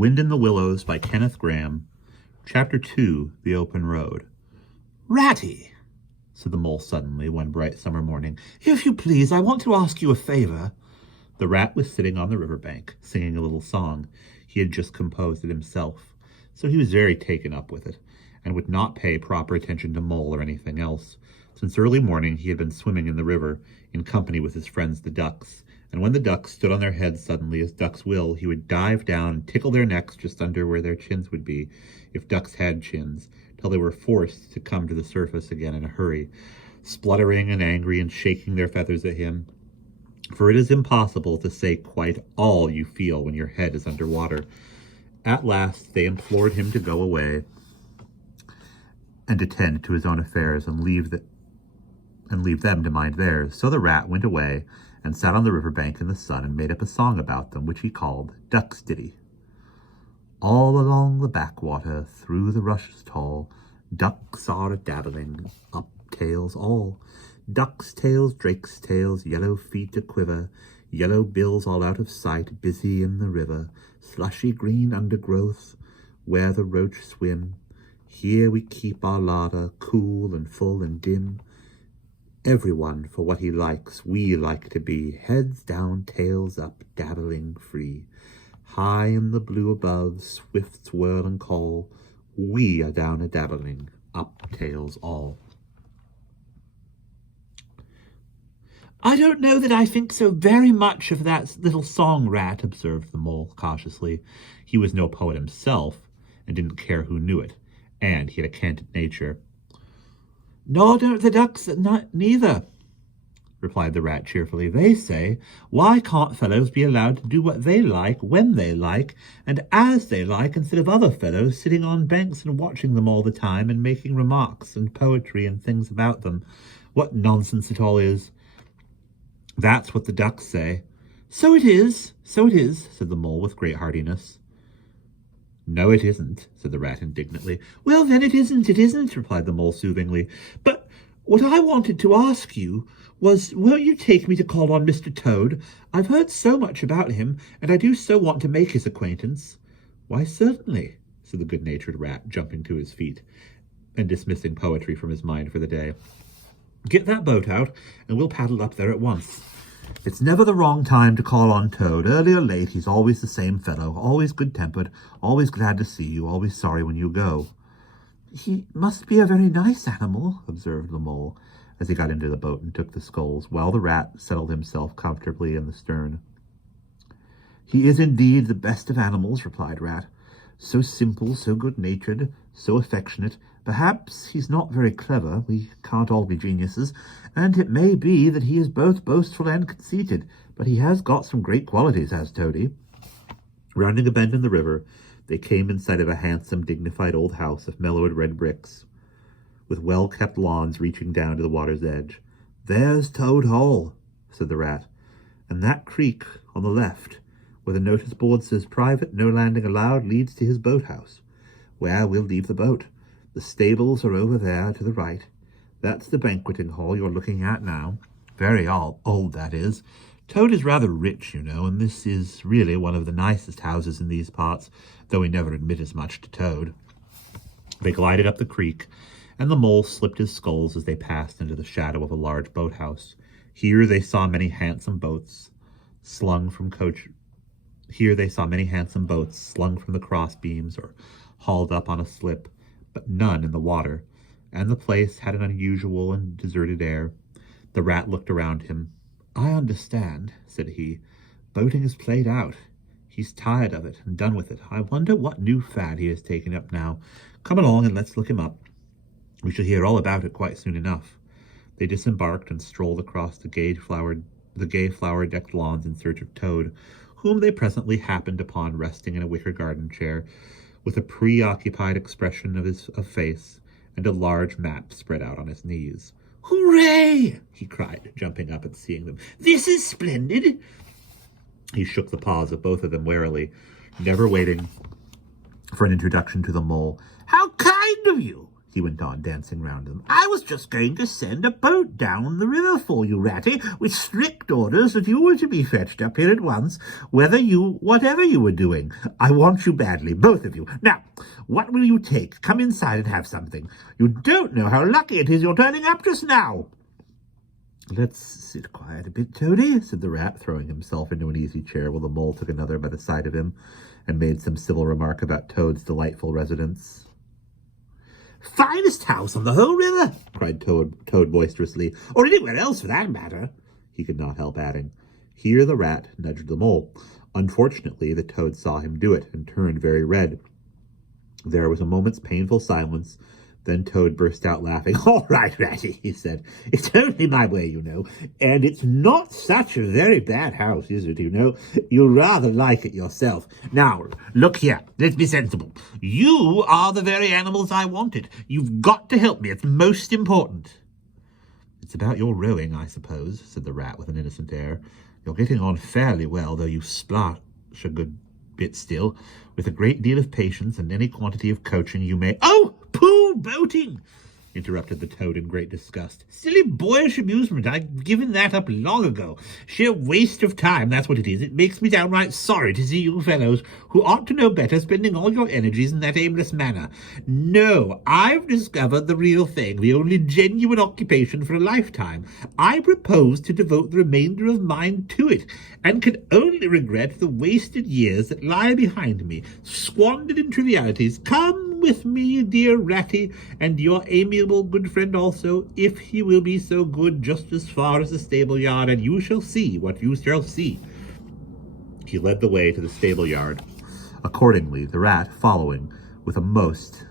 Wind in the Willows by Kenneth Graham. Chapter 2, The Open Road. Ratty, said the mole suddenly one bright summer morning. if you please, I want to ask you a favor. The rat was sitting on the riverbank, singing a little song. He had just composed it himself, so he was very taken up with it, and would not pay proper attention to Mole or anything else. Since early morning he had been swimming in the river, in company with his friends the ducks, and when the ducks stood on their heads suddenly, as ducks will, he would dive down and tickle their necks just under where their chins would be, if ducks had chins, till they were forced to come to the surface again in a hurry, spluttering and angry and shaking their feathers at him. For it is impossible to say quite all you feel when your head is under water. At last they implored him to go away and attend to his own affairs and leave them to mind theirs. So the rat went away and sat on the riverbank in the sun and made up a song about them, which he called Duck's Ditty. All along the backwater, through the rushes tall, ducks are a-dabbling, up tails all. Ducks' tails, drakes' tails, yellow feet a-quiver, yellow bills all out of sight, busy in the river, slushy green undergrowth, where the roach swim. Here we keep our larder, cool and full and dim. Everyone for what he likes, we like to be, heads down, tails up, dabbling free. High in the blue above, swift swirl and call, we are down a-dabbling, up tails all. I don't know that I think so very much of that little song, Rat, observed the mole cautiously. He was no poet himself, and didn't care who knew it, and he had a candid nature. Nor don't the ducks neither, replied the rat cheerfully. They say, why can't fellows be allowed to do what they like, when they like, and as they like, instead of other fellows sitting on banks and watching them all the time and making remarks and poetry and things about them? What nonsense it all is. That's what the ducks say. So it is, said the mole with great heartiness. No, it isn't, said the rat indignantly. Well, then it isn't, replied the mole soothingly. But what I wanted to ask you was, won't you take me to call on Mr. Toad? I've heard so much about him, and I do so want to make his acquaintance. Why, certainly, said the good-natured rat, jumping to his feet and dismissing poetry from his mind for the day. Get that boat out, and we'll paddle up there at once. It's never the wrong time to call on Toad. Early or late, he's always the same fellow, always good-tempered, always glad to see you, always sorry when you go. He must be a very nice animal, observed the mole, as he got into the boat and took the sculls, while the rat settled himself comfortably in the stern. He is indeed the best of animals, replied Rat. So simple, so good-natured, so affectionate. Perhaps he's not very clever, we can't all be geniuses, and it may be that he is both boastful and conceited, but he has got some great qualities, has Toady. Rounding a bend in the river, they came in sight of a handsome, dignified old house of mellowed red bricks, with well-kept lawns reaching down to the water's edge. There's Toad Hall, said the rat, and that creek on the left, where the notice board says private, no landing allowed, leads to his boathouse, where we'll leave the boat. The stables are over there to the right. That's the banqueting hall you're looking at now. Very old, that is. Toad is rather rich, you know, and this is really one of the nicest houses in these parts, though we never admit as much to Toad. They glided up the creek, and the mole slipped his sculls as they passed into the shadow of a large boathouse. Here they saw many handsome boats slung from the cross beams or hauled up on a slip, but none in the water, and the place had an unusual and deserted air. The rat looked around him. I understand, said he. Boating is played out. He's tired of it and done with it. I wonder what new fad he has taken up now. Come along and let's look him up. We shall hear all about it quite soon enough. They disembarked and strolled across the gay flower-decked lawns in search of Toad, whom they presently happened upon resting in a wicker garden chair, with a preoccupied expression of face, and a large map spread out on his knees. Hooray! He cried, jumping up at seeing them. This is splendid! He shook the paws of both of them warily, never waiting for an introduction to the mole. How kind of you! he went on, dancing round them. I was just going to send a boat down the river for you, Ratty, with strict orders that you were to be fetched up here at once, whatever you were doing. I want you badly, both of you. Now, what will you take? Come inside and have something. You don't know how lucky it is you're turning up just now. Let's sit quiet a bit, Toady, said the rat, throwing himself into an easy chair while the mole took another by the side of him and made some civil remark about Toad's delightful residence. Finest house on the whole river, cried Toad boisterously, or anywhere else for that matter, he could not help adding. Here the rat nudged the mole. Unfortunately, the Toad saw him do it and turned very red. There was a moment's painful silence. Then Toad burst out laughing. All right, Ratty, he said. It's only my way, you know, and it's not such a very bad house, is it, you know? You'll rather like it yourself. Now, look here, let's be sensible. You are the very animals I wanted. You've got to help me. It's most important. It's about your rowing, I suppose, said the rat with an innocent air. You're getting on fairly well, though you splash a good bit still. With a great deal of patience and any quantity of coaching, you may— Oh! Pooh! Boating! Interrupted the Toad in great disgust. Silly boyish amusement. I've given that up long ago. Sheer waste of time, that's what it is. It makes me downright sorry to see you fellows, who ought to know better, spending all your energies in that aimless manner. No, I've discovered the real thing, the only genuine occupation for a lifetime. I propose to devote the remainder of mine to it, and can only regret the wasted years that lie behind me, squandered in trivialities. Come with me, dear Ratty, and your amiable good friend also, if he will be so good, just as far as the stable yard, and you shall see what you shall see. He led the way to the stable yard. Accordingly, the rat following with a most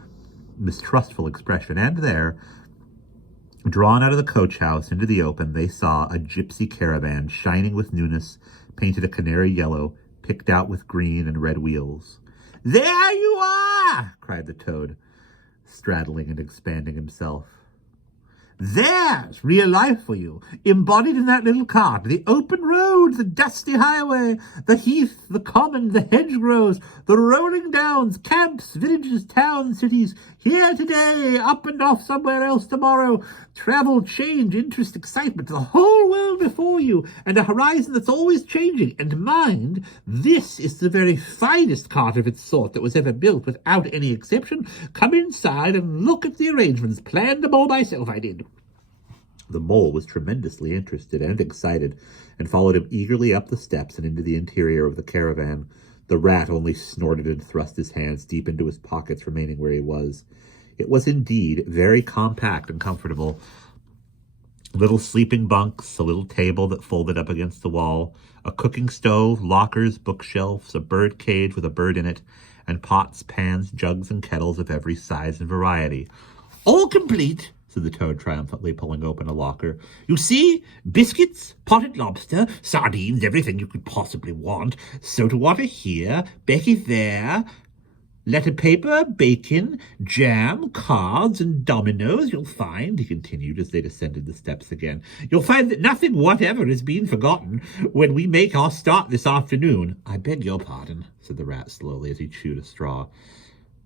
mistrustful expression, and there, drawn out of the coach house into the open, they saw a gypsy caravan, shining with newness, painted a canary yellow, picked out with green and red wheels. There you are, cried the Toad, straddling and expanding himself. There's real life for you, embodied in that little cart. The open road, the dusty highway, the heath, the common, the hedgerows, the rolling downs, camps, villages, towns, cities. Here today, up and off somewhere else tomorrow. Travel, change, interest, excitement, the whole world before you, and a horizon that's always changing. And mind, this is the very finest cart of its sort that was ever built, without any exception. Come inside and look at the arrangements. Planned them all myself, I did. The mole was tremendously interested and excited, and followed him eagerly up the steps and into the interior of the caravan. The rat only snorted and thrust his hands deep into his pockets, remaining where he was. It was indeed very compact and comfortable. Little sleeping bunks, a little table that folded up against the wall, a cooking stove, lockers, bookshelves, a bird cage with a bird in it, and pots, pans, jugs, and kettles of every size and variety. All complete, said the Toad triumphantly, pulling open a locker. You see, biscuits, potted lobster, sardines, everything you could possibly want. Soda water here, Becky there, letter paper, bacon, jam, cards, and dominoes. You'll find, he continued as they descended the steps again, you'll find that nothing whatever has been forgotten when we make our start this afternoon. I beg your pardon, said the rat slowly as he chewed a straw.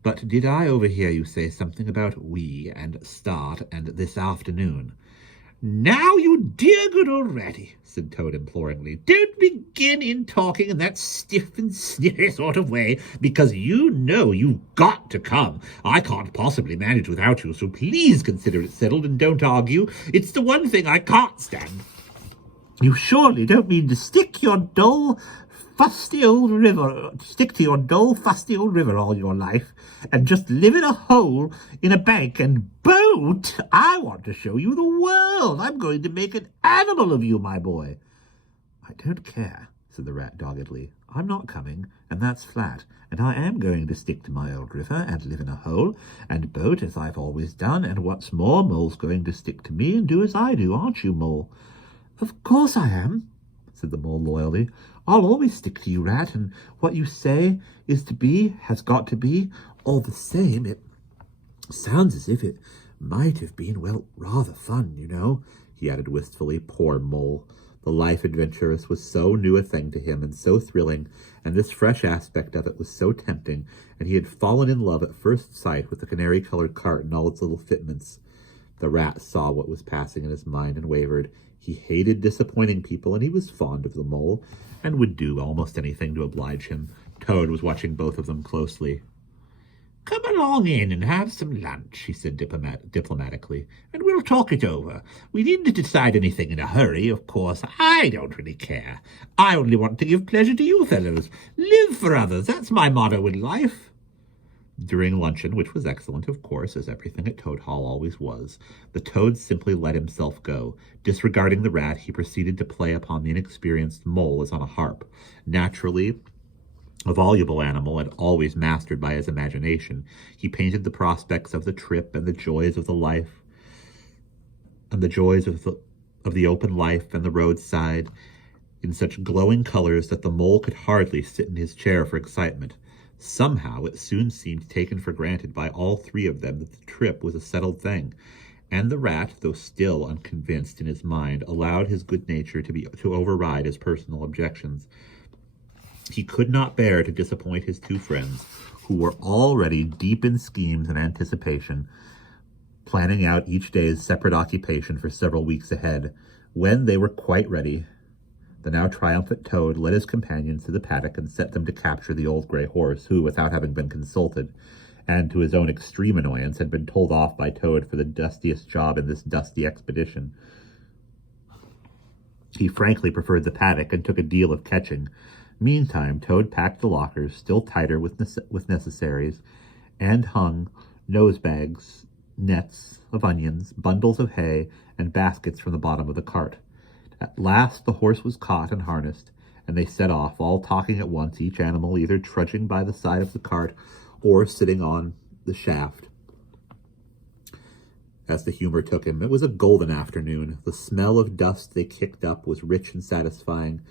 But did I overhear you say something about we and start and this afternoon? Now, you dear good old Ratty, said Toad imploringly, don't begin in talking in that stiff and sniffy sort of way, because you know you've got to come. I can't possibly manage without you, so please consider it settled and don't argue. It's the one thing I can't stand. You surely don't mean to stick to your dull, fusty old river all your life, and just live in a hole in a bank and boat? I want to show you the world. I'm going to make an animal of you, my boy. I don't care, said the rat doggedly. I'm not coming, and that's flat, and I am going to stick to my old river and live in a hole and boat as I've always done, and what's more, Mole's going to stick to me and do as I do, aren't you, Mole? Of course I am, said the Mole loyally. I'll always stick to you, Rat, and what you say is to be has got to be. All the same, it sounds as if it might have been, well, rather fun, you know, he added wistfully. Poor Mole. The life adventurous was so new a thing to him and so thrilling, and this fresh aspect of it was so tempting, and he had fallen in love at first sight with the canary-colored cart and all its little fitments. The rat saw what was passing in his mind and wavered. He hated disappointing people, and he was fond of the mole, and would do almost anything to oblige him. Toad was watching both of them closely. "Come along in and have some lunch," he said diplomatically, "and we'll talk it over. We needn't decide anything in a hurry, of course. I don't really care. I only want to give pleasure to you fellows. Live for others, that's my motto in life." During luncheon, which was excellent, of course, as everything at Toad Hall always was, the Toad simply let himself go. Disregarding the rat, he proceeded to play upon the inexperienced mole as on a harp. Naturally, a voluble animal and always mastered by his imagination, he painted the prospects of the trip and the joys of the life, and the joys of the open life and the roadside in such glowing colors that the mole could hardly sit in his chair for excitement. Somehow it soon seemed taken for granted by all three of them that the trip was a settled thing, and the rat, though still unconvinced in his mind, allowed his good nature to override his personal objections. He could not bear to disappoint his two friends, who were already deep in schemes and anticipation, planning out each day's separate occupation for several weeks ahead. When they were quite ready, the now triumphant Toad led his companions to the paddock and set them to capture the old gray horse, who, without having been consulted, and to his own extreme annoyance, had been told off by Toad for the dustiest job in this dusty expedition. He frankly preferred the paddock and took a deal of catching. Meantime, Toad packed the lockers, still tighter with necessaries, and hung nosebags, nets of onions, bundles of hay, and baskets from the bottom of the cart. At last the horse was caught and harnessed, and they set off, all talking at once, each animal either trudging by the side of the cart or sitting on the shaft as the humor took him. It was a golden afternoon. The smell of dust they kicked up was rich and satisfying.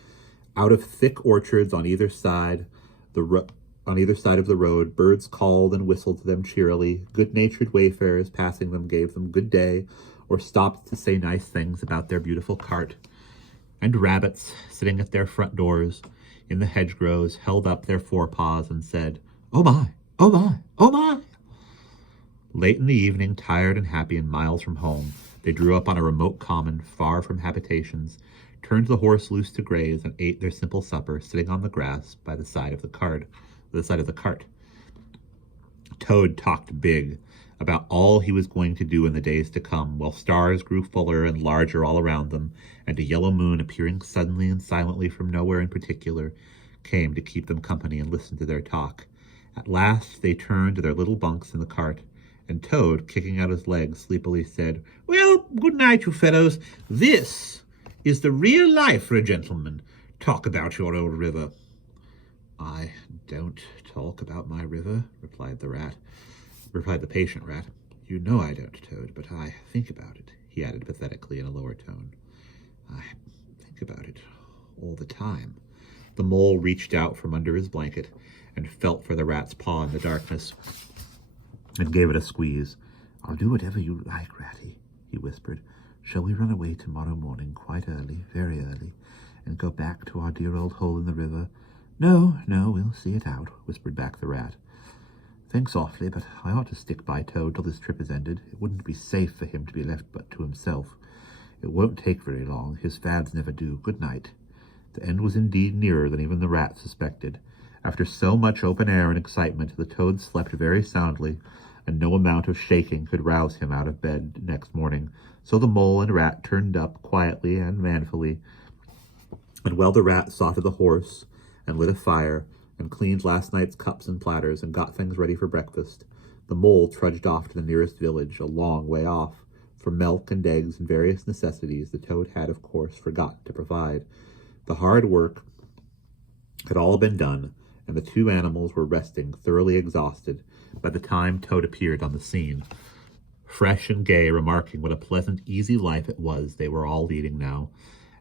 Out of thick orchards on either side of the road, birds called and whistled to them cheerily. Good-natured wayfarers passing them gave them good day, or stopped to say nice things about their beautiful cart. And rabbits, sitting at their front doors in the hedgerows, held up their forepaws and said, "Oh my, oh my, oh my." Late in the evening, tired and happy and miles from home, they drew up on a remote common, far from habitations, turned the horse loose to graze, and ate their simple supper, sitting on the grass by the side of the cart. Toad talked big about all he was going to do in the days to come, while stars grew fuller and larger all around them, and a yellow moon, appearing suddenly and silently from nowhere in particular, came to keep them company and listen to their talk. At last they turned to their little bunks in the cart, and Toad, kicking out his legs, sleepily said, "Well, good night, you fellows. This is the real life for a gentleman. Talk about your old river." "I don't talk about my river," replied the patient rat. "You know I don't, Toad, but I think about it," he added pathetically in a lower tone. "I think about it all the time." The mole reached out from under his blanket and felt for the rat's paw in the darkness and gave it a squeeze. "I'll do whatever you like, Ratty," he whispered. "Shall we run away tomorrow morning, quite early, very early, and go back to our dear old hole in the river?" No, we'll see it out," whispered back the rat. "Thanks awfully, but I ought to stick by Toad till this trip is ended. It wouldn't be safe for him to be left but to himself. It won't take very long. His fads never do. Good night." The end was indeed nearer than even the rat suspected. After so much open air and excitement, the Toad slept very soundly, and no amount of shaking could rouse him out of bed next morning. So the mole and rat turned up quietly and manfully, and while the rat saw to the horse and lit a fire and cleaned last night's cups and platters and got things ready for breakfast, the mole trudged off to the nearest village, a long way off. For milk and eggs and various necessities the Toad had, of course, forgotten to provide. The hard work had all been done, and the two animals were resting, thoroughly exhausted, by the time Toad appeared on the scene. Fresh and gay, remarking what a pleasant, easy life it was they were all leading now,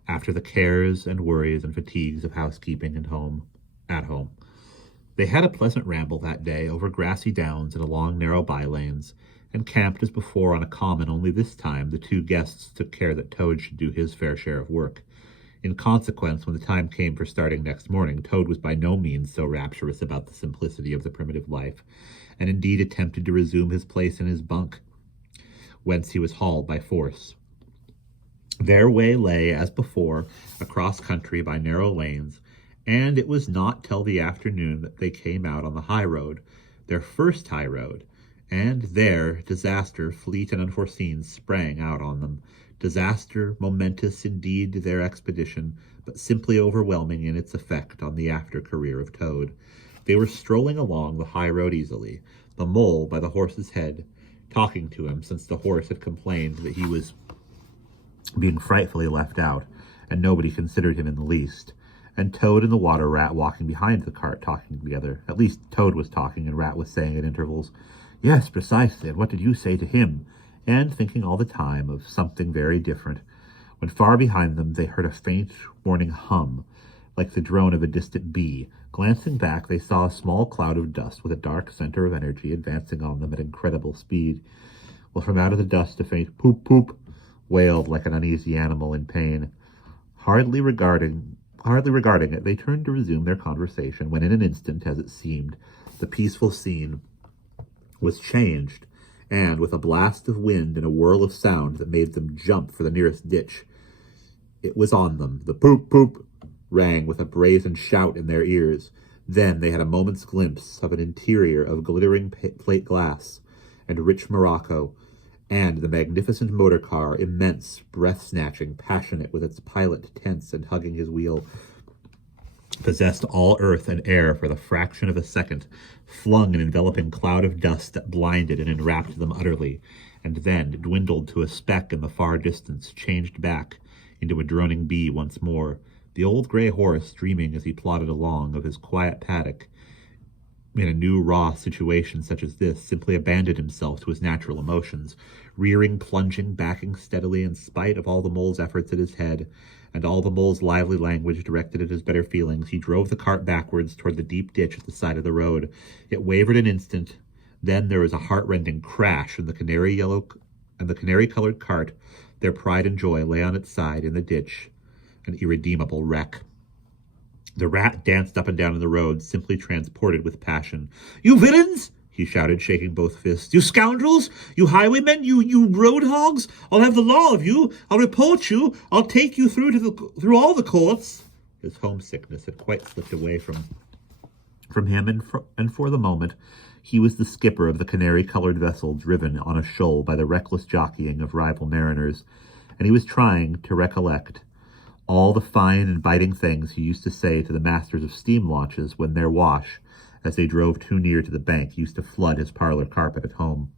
after the cares and worries and fatigues of housekeeping and at home. They had a pleasant ramble that day over grassy downs and along narrow by-lanes, and camped as before on a common, only this time the two guests took care that Toad should do his fair share of work. In consequence, when the time came for starting next morning, Toad was by no means so rapturous about the simplicity of the primitive life, and indeed attempted to resume his place in his bunk, whence he was hauled by force. Their way lay, as before, across country by narrow lanes, and it was not till the afternoon that they came out on the high road, their first high road, and there disaster, fleet and unforeseen, sprang out on them. Disaster, momentous indeed to their expedition, but simply overwhelming in its effect on the after-career of Toad. They were strolling along the high road easily, the mole by the horse's head, talking to him, since the horse had complained that he was being frightfully left out, and nobody considered him in the least, and Toad and the water rat walking behind the cart talking together. At least Toad was talking, and Rat was saying at intervals, "Yes, precisely, and what did you say to him?" and thinking all the time of something very different, when far behind them they heard a faint warning hum, like the drone of a distant bee. Glancing back, they saw a small cloud of dust with a dark center of energy advancing on them at incredible speed, while from out of the dust a faint poop poop wailed like an uneasy animal in pain. Hardly regarding it, they turned to resume their conversation, when in an instant, as it seemed, the peaceful scene was changed, and with a blast of wind and a whirl of sound that made them jump for the nearest ditch, it was on them. The poop poop rang with a brazen shout in their ears. Then they had a moment's glimpse of an interior of glittering plate glass and rich morocco, and the magnificent motor car, immense, breath-snatching, passionate, with its pilot tense and hugging his wheel, possessed all earth and air for the fraction of a second, flung an enveloping cloud of dust that blinded and enwrapped them utterly, and then dwindled to a speck in the far distance, changed back into a droning bee once more. The old gray horse, dreaming as he plodded along of his quiet paddock, in a new raw situation such as this, simply abandoned himself to his natural emotions, rearing, plunging, backing steadily in spite of all the mole's efforts at his head, and all the mole's lively language directed at his better feelings. He drove the cart backwards toward the deep ditch at the side of the road. It wavered an instant. Then there was a heart-rending crash, and the canary-colored cart, their pride and joy, lay on its side in the ditch, an irredeemable wreck. The rat danced up and down in the road, simply transported with passion. "You villains!" he shouted, shaking both fists. "You scoundrels! You highwaymen! You road hogs! I'll have the law of you! I'll report you! I'll take you through all the courts!" His homesickness had quite slipped away from him, and for the moment he was the skipper of the canary-colored vessel driven on a shoal by the reckless jockeying of rival mariners, and he was trying to recollect all the fine and biting things he used to say to the masters of steam launches when their wash, as they drove too near to the bank, used to flood his parlor carpet at home.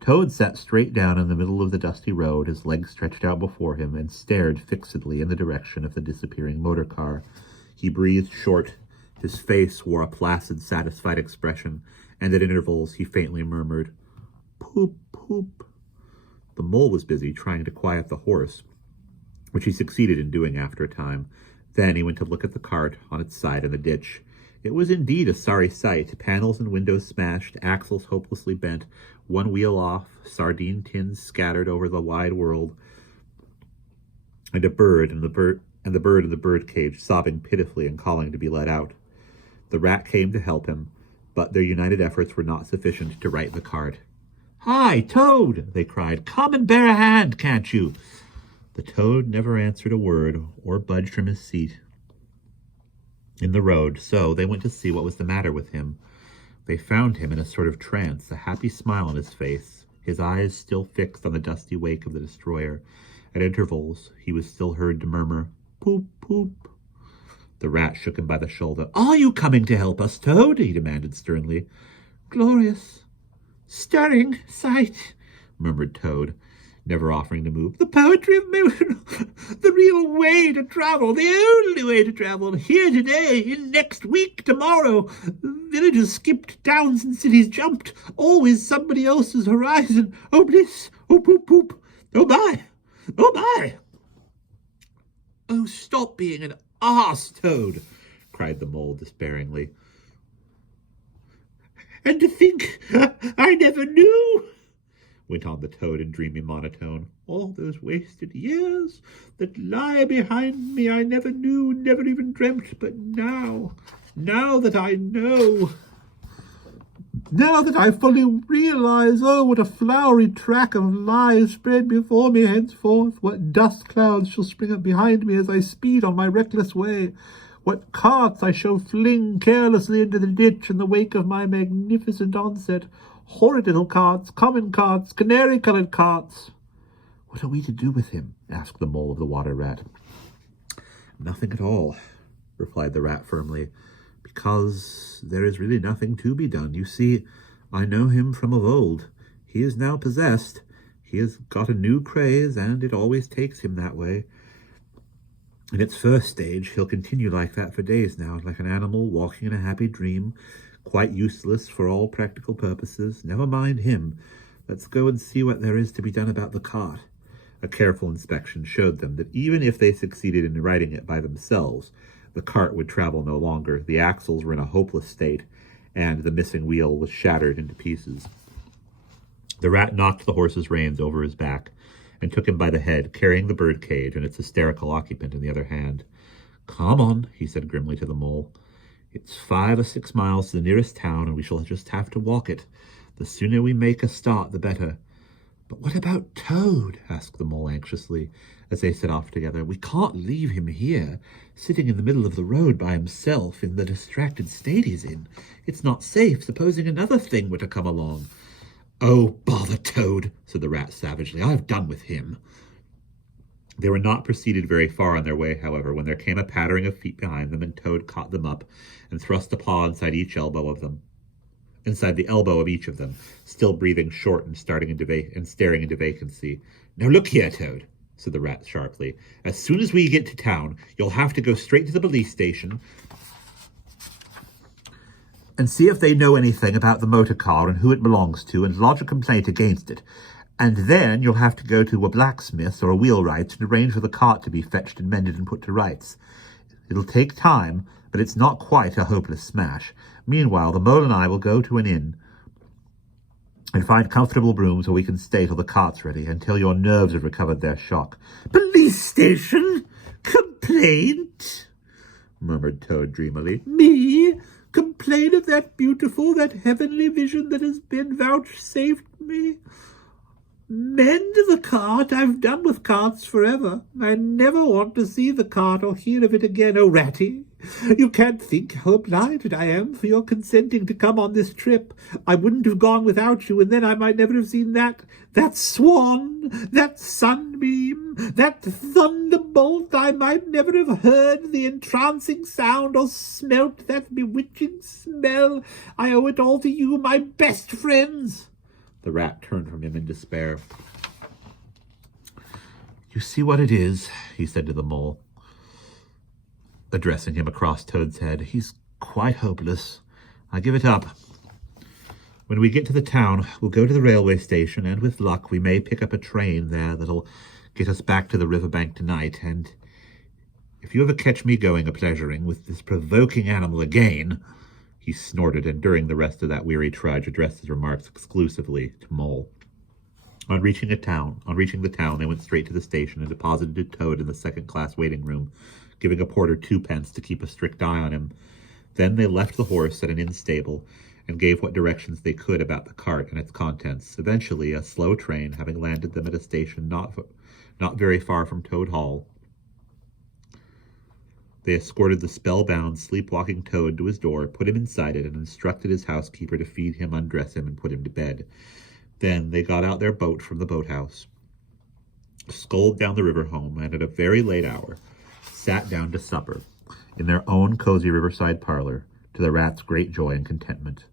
Toad sat straight down in the middle of the dusty road, his legs stretched out before him, and stared fixedly in the direction of the disappearing motor car. He breathed short. His face wore a placid, satisfied expression, and at intervals he faintly murmured, "Poop, poop." The mole was busy trying to quiet the horse, which he succeeded in doing after a time. Then he went to look at the cart on its side in the ditch. It was indeed a sorry sight, panels and windows smashed, axles hopelessly bent, one wheel off, sardine tins scattered over the wide world, and a bird in the bird cage sobbing pitifully and calling to be let out. The rat came to help him, but their united efforts were not sufficient to right the cart. "Hi, Toad!" they cried. "Come and bear a hand, can't you?" The Toad never answered a word or budged from his seat in the road, so they went to see what was the matter with him. They found him in a sort of trance, a happy smile on his face, his eyes still fixed on the dusty wake of the destroyer. At intervals, he was still heard to murmur, "Poop, poop." The rat shook him by the shoulder. "Are you coming to help us, Toad?" he demanded sternly. "Glorious, stirring sight," murmured Toad, never offering to move. "The poetry of motion, the real way to travel, the only way to travel. Here today, in next week, tomorrow. Villages skipped, towns and cities jumped. Always somebody else's horizon. Oh, bliss. Oh, poop, poop. Oh, my. Oh, my." "Oh, stop being an arse, Toad," cried the mole despairingly. "And to think I never knew." went on the toad in dreamy monotone. All those wasted years that lie behind me I never knew, never even dreamt, but now that I know, now that I fully realize, oh, what a flowery track of lies spread before me henceforth, what dust clouds shall spring up behind me as I speed on my reckless way, what carts I shall fling carelessly into the ditch in the wake of my magnificent onset, horrid little carts, common carts, canary-coloured carts. What are we to do with him? Asked the mole of the water rat. Nothing at all, replied the rat firmly, because there is really nothing to be done. You see, I know him from of old. He is now possessed. He has got a new craze, and it always takes him that way. In its first stage, he'll continue like that for days now, like an animal walking in a happy dream, quite useless for all practical purposes. Never mind him. Let's go and see what there is to be done about the cart. A careful inspection showed them that even if they succeeded in righting it by themselves, the cart would travel no longer. The axles were in a hopeless state, and the missing wheel was shattered into pieces. The rat knocked the horse's reins over his back and took him by the head, carrying the bird cage and its hysterical occupant in the other hand. Come on, he said grimly to the mole. It's 5 or 6 miles to the nearest town, and we shall just have to walk it. The sooner we make a start, the better. But what about Toad? Asked the mole anxiously, as they set off together. We can't leave him here, sitting in the middle of the road by himself in the distracted state he's in. It's not safe, supposing another thing were to come along. Oh, bother Toad, said the rat savagely. I've done with him. They were not proceeded very far on their way, however, when there came a pattering of feet behind them, and Toad caught them up and thrust a paw inside the elbow of each of them, still breathing short and staring into vacancy. Now look here, Toad, said the rat sharply. As soon as we get to town, you'll have to go straight to the police station and see if they know anything about the motor car and who it belongs to, and lodge a complaint against it. And then you'll have to go to a blacksmith or a wheelwright's and arrange for the cart to be fetched and mended and put to rights. It'll take time, but it's not quite a hopeless smash. Meanwhile, the mole and I will go to an inn and find comfortable rooms where we can stay till the cart's ready, until your nerves have recovered their shock. Police station? Complaint? Murmured Toad dreamily. Me? Complain of that beautiful, that heavenly vision that has been vouchsafed me? Mend the cart? I've done with carts forever. I never want to see the cart or hear of it again. Oh, Ratty, you can't think how obliged I am for your consenting to come on this trip. I wouldn't have gone without you, and then I might never have seen that swan, that sunbeam, that thunderbolt. I might never have heard the entrancing sound or smelt that bewitching smell. I owe it all to you, my best friends. The rat turned from him in despair. You see what it is, he said to the mole, addressing him across Toad's head. He's quite hopeless. I give it up. When we get to the town, we'll go to the railway station, and with luck we may pick up a train there that'll get us back to the riverbank tonight. And if you ever catch me going a-pleasuring with this provoking animal again... He snorted, and during the rest of that weary trudge addressed his remarks exclusively to Mole. On reaching the town, they went straight to the station and deposited Toad in the second-class waiting room, giving a porter 2 pence to keep a strict eye on him. Then they left the horse at an inn stable and gave what directions they could about the cart and its contents. Eventually, a slow train, having landed them at a station not very far from Toad Hall, they escorted the spellbound, sleepwalking Toad to his door, put him inside it, and instructed his housekeeper to feed him, undress him, and put him to bed. Then they got out their boat from the boathouse, sculled down the river home, and at a very late hour sat down to supper in their own cozy riverside parlor, to the rat's great joy and contentment.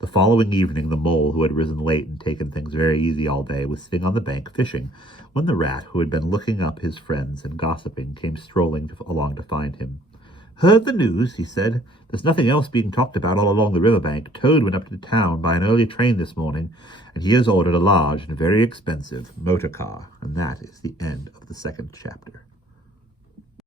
The following evening, the mole, who had risen late and taken things very easy all day, was sitting on the bank fishing, when the rat, who had been looking up his friends and gossiping, came strolling along to find him. Heard the news, he said. There's nothing else being talked about all along the riverbank. Toad went up to town by an early train this morning, and he has ordered a large and very expensive motor car. And that is the end of the second chapter.